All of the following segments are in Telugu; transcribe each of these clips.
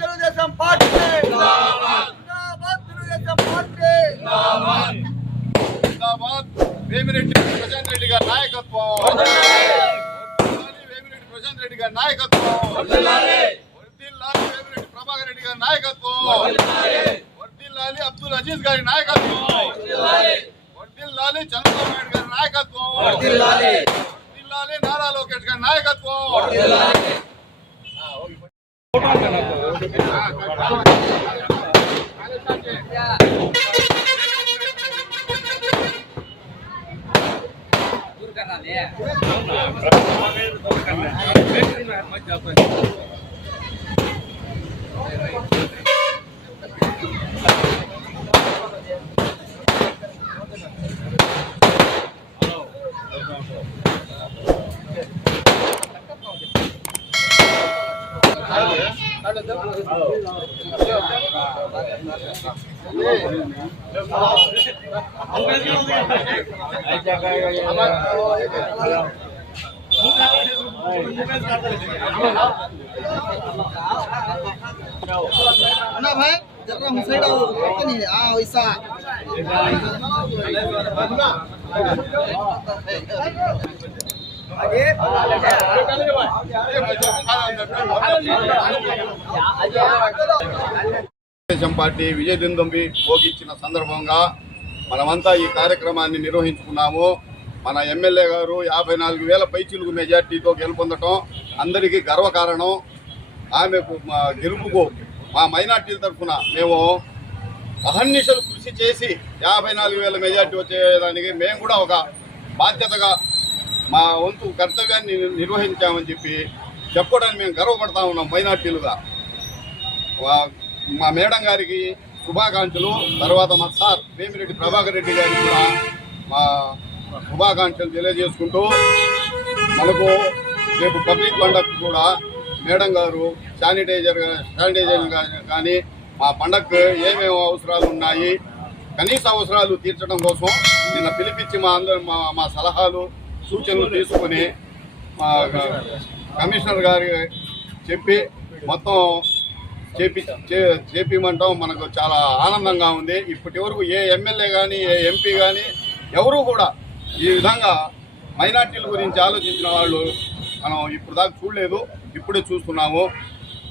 తెలుగుదేశం పార్టీ వేమిరెడ్డి ప్రశాంత్ రెడ్డి గారి నాయకత్వం, వేమిరెడ్డి ప్రశాంత్ రెడ్డి గారి నాయకత్వం, వర్ధిల్లాలి వేమిరెడ్డి ప్రభాకర్ రెడ్డి గారి నాయకత్వం, వర్ధిల్లాలి అబ్దుల్ అజీజ్ గారి నాయకత్వం, వర్ధిల్లాలి చంద్రబాబు నాయుడు గారి నాయకత్వం, వర్ధిల్లాలి నారా లోకేష్ గారి నాయకత్వం. ना भाई जरा मुसाइड आओ नहीं हां वैसा తెలుగుదేశం పార్టీ విజయదుందుంబి భోగించిన సందర్భంగా మనమంతా ఈ కార్యక్రమాన్ని నిర్వహించుకున్నాము. మన ఎమ్మెల్యే గారు 54,000 పైచిలుగు మెజార్టీతో గెలుపొందటం అందరికీ గర్వకారణం. ఆమెకు గెలుపుకు మా మైనార్టీల తరఫున మేము అహర్నిశలు కృషి చేసి 54,000 మెజార్టీ వచ్చేదానికి మేము కూడా ఒక బాధ్యతగా మా వంతు కర్తవ్యాన్ని నిర్వహించామని చెప్పి చెప్పుకోవడానికి మేము గర్వపడతా ఉన్నాం మైనార్టీలుగా. మా మేడం గారికి శుభాకాంక్షలు, తర్వాత మా సార్ వేమిరెడ్డి ప్రభాకర్ రెడ్డి గారికి కూడా మా శుభాకాంక్షలు తెలియజేసుకుంటూ, మనకు రేపు పబ్లిక్ పండగకు కూడా మేడం గారు శానిటైజర్ కానీ మా పండగకు ఏమేమి అవసరాలు ఉన్నాయి, కనీస అవసరాలు తీర్చడం కోసం నిన్న పిలిపించి మా సలహాలు సూచనలు తీసుకుని కమిషనర్ గారి చెప్పి మొత్తం చేపిమంటాం. మనకు చాలా ఆనందంగా ఉంది. ఇప్పటి వరకు ఏ ఎమ్మెల్యే కానీ ఏ ఎంపీ కానీ ఎవరూ కూడా ఈ విధంగా మైనార్టీల గురించి ఆలోచించిన వాళ్ళు మనం ఇప్పుడు దాకా చూడలేదు, ఇప్పుడే చూస్తున్నాము.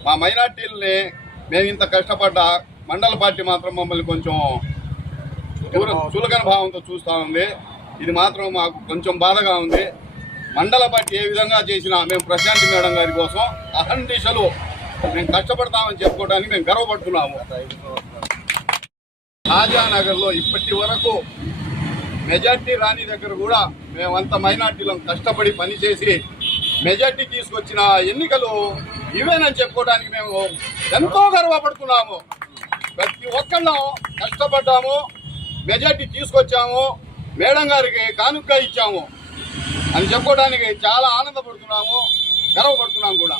మా మైనార్టీలని మేము ఇంత కష్టపడ్డా మండల పార్టీ మాత్రం మమ్మల్ని కొంచెం చులకన భావంతో చూస్తూ ఉంది. ఇది మాత్రం మాకు కొంచెం బాధగా ఉంది. మండల పార్టీ ఏ విధంగా చేసినా మేము ప్రశాంతి మేడం గారి కోసం అహర్నిశలు మేము కష్టపడతామని చెప్పుకోవడానికి మేము గర్వపడుతున్నాము. షాజానగర్లో ఇప్పటి వరకు మెజార్టీ రాని దగ్గర కూడా మేమంతా మైనార్టీలను కష్టపడి పనిచేసి మెజార్టీ తీసుకొచ్చిన ఎన్నికలు ఇవేనని చెప్పుకోవడానికి మేము ఎంతో గర్వపడుతున్నాము. ప్రతి ఒక్కళ్ళం కష్టపడ్డాము, మెజార్టీ తీసుకొచ్చాము, మేడం గారికి కానుక ఇచ్చాము అని చెప్పుకోవడానికి చాలా ఆనందపడుతున్నాము, గర్వపడుతున్నాము కూడా.